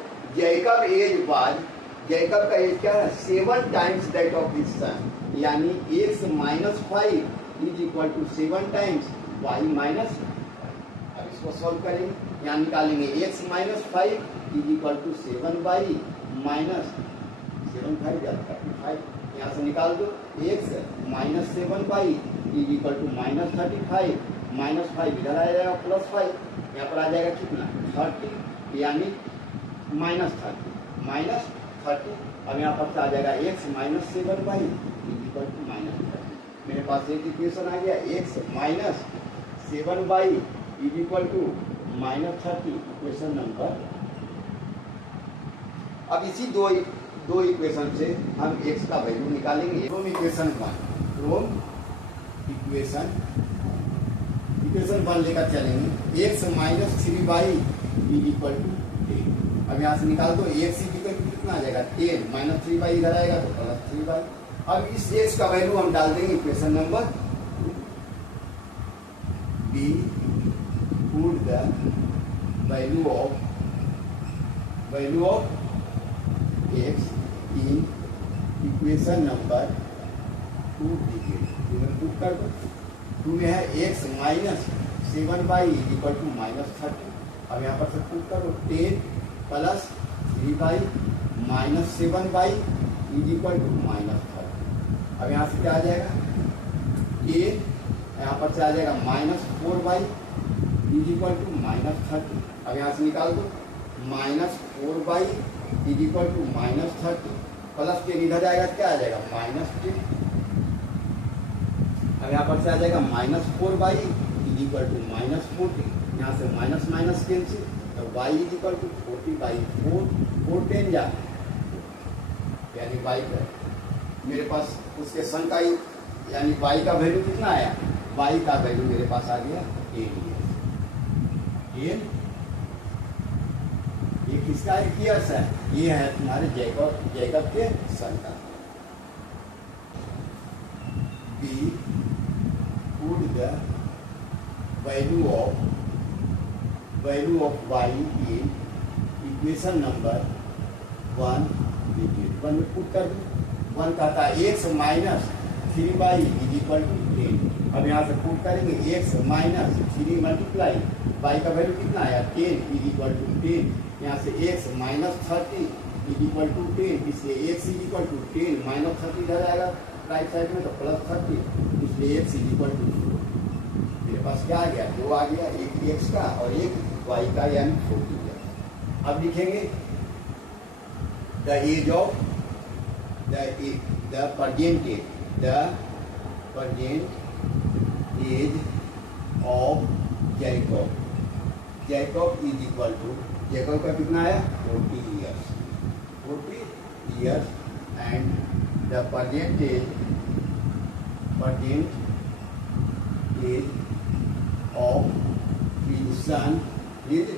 जैकब का एज क्या है 7 times that of his son, यानी x minus 5 is equal to 7 times y minus. अब इसको सॉल्व करेंगे, यहाँ निकालेंगे x minus 5 is equal to 7y minus 7 5 35, यहाँ से निकाल दो x minus 7y is equal to minus 35, minus 5 इधर आ जाएगा प्लस 5, यहाँ पर आ जाएगा कितना 30 यानी -30 अब यहाँ पर आ जाएगा x -7y इक्वल टू -30। मेरे पास एक इक्वेशन आ गया x -7y equal to -30 equation number. अब इसी दो इक्वेशन से हम x का वैल्यू निकालेंगे। फ्रॉम इक्वेशन 1 लेकर चलेंगे x -3y इक्वल टू 10। अब यहाँ से निकाल दो x इक्वल टू कितना आ जाएगा 10 -3y इधर आएगा तो +3y। अब इस x का वैल्यू हम डाल देंगे equation number 2। we put the value of x in equation number 2 इधर पुट कर दो। 2 में है x -7y इक्वल टू -30। अब यहाँ पर से पुट करो 10 + 3y -7y इक्वल टू -30। अब यहाँ से क्या आ जाएगा 10 यहाँ पर से आ जाएगा -4y इक्वल टू -30। अब यहाँ से निकाल दो -4y इक्वल टू -30 प्लस 10 इधर जाएगा क्या आ जाएगा -10। अब यहाँ पर से आ जाएगा -4y इक्वल टू -40। यहाँ से माइनस कैंसिल तो y इक्वल टू 40/4 4 10 जा यानी y का मेरे पास उसके सन का यानी y का वैल्यू कितना आया y का वैल्यू मेरे पास आ गया 10। ये किसका इक्वेशन है ये है तुम्हारे जैकब के सन का। we put the value of y in equation number 1 में पुट कर दो। 1 कहता है x -3y इक्वल टू 10। अब यहाँ से पुट करेंगे x -3 मल्टीप्लाई y का वैल्यू कितना आया 10 इक्वल टू 10। यहाँ से x -30 इक्वल टू 10 इसलिए x इक्वल टू 10 -30 इधर आएगा राइट साइड में तो +30 इसलिए x इक्वल टू 0। मेरे पास क्या आ गया 2 आ गया, एक x का और एक y का यानी 40। अब लिखेंगे the age of the present age of Jacob is equal to Jacob का कितना आया 40 years and the present age of his son is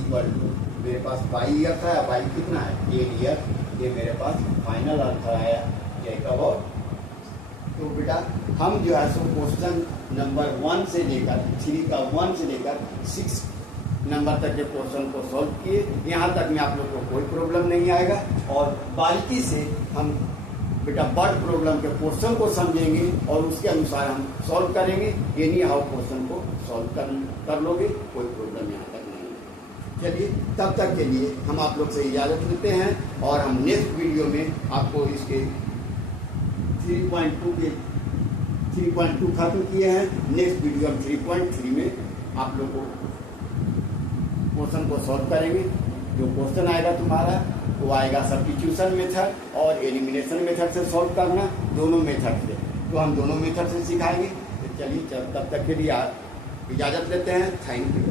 equal to मेरे पास 22 ईयर्स आया, y कितना है 10 ईयर। ये मेरे पास फाइनल आंसर आया जैकब और। तो बेटा हम जो है सो क्वेश्चन नंबर 1 से लेकर 3 का 1 से लेकर 6 नंबर तक के क्वेश्चन को सॉल्व किए। यहाँ तक में आप लोग को कोई प्रॉब्लम नहीं आएगा और बारीकी से हम बेटा वर्ड प्रॉब्लम के क्वेश्चन को समझेंगे और उसके अनुसार हम सॉल्व करेंगे। एनी हाउ क्वेश्चन को सॉल्व कर लोगे, कोई प्रॉब्लम यहाँ तक नहीं है। चलिए तब तक के लिए हम आप लोग से इजाज़त लेते हैं और हम नेक्स्ट वीडियो में आपको इसके 3.2 खत्म किए हैं। नेक्स्ट वीडियो हम 3.3 में आप लोग को क्वेश्चन को सॉल्व करेंगे। जो क्वेश्चन आएगा तुम्हारा वो आएगा सब्स्टिट्यूशन मेथड और एलिमिनेशन मेथड से सॉल्व करना, दोनों मेथड से। तो हम दोनों मेथड से सिखाएंगे। तो चलिए तब तक के लिए आप इजाज़त लेते हैं। Thank you.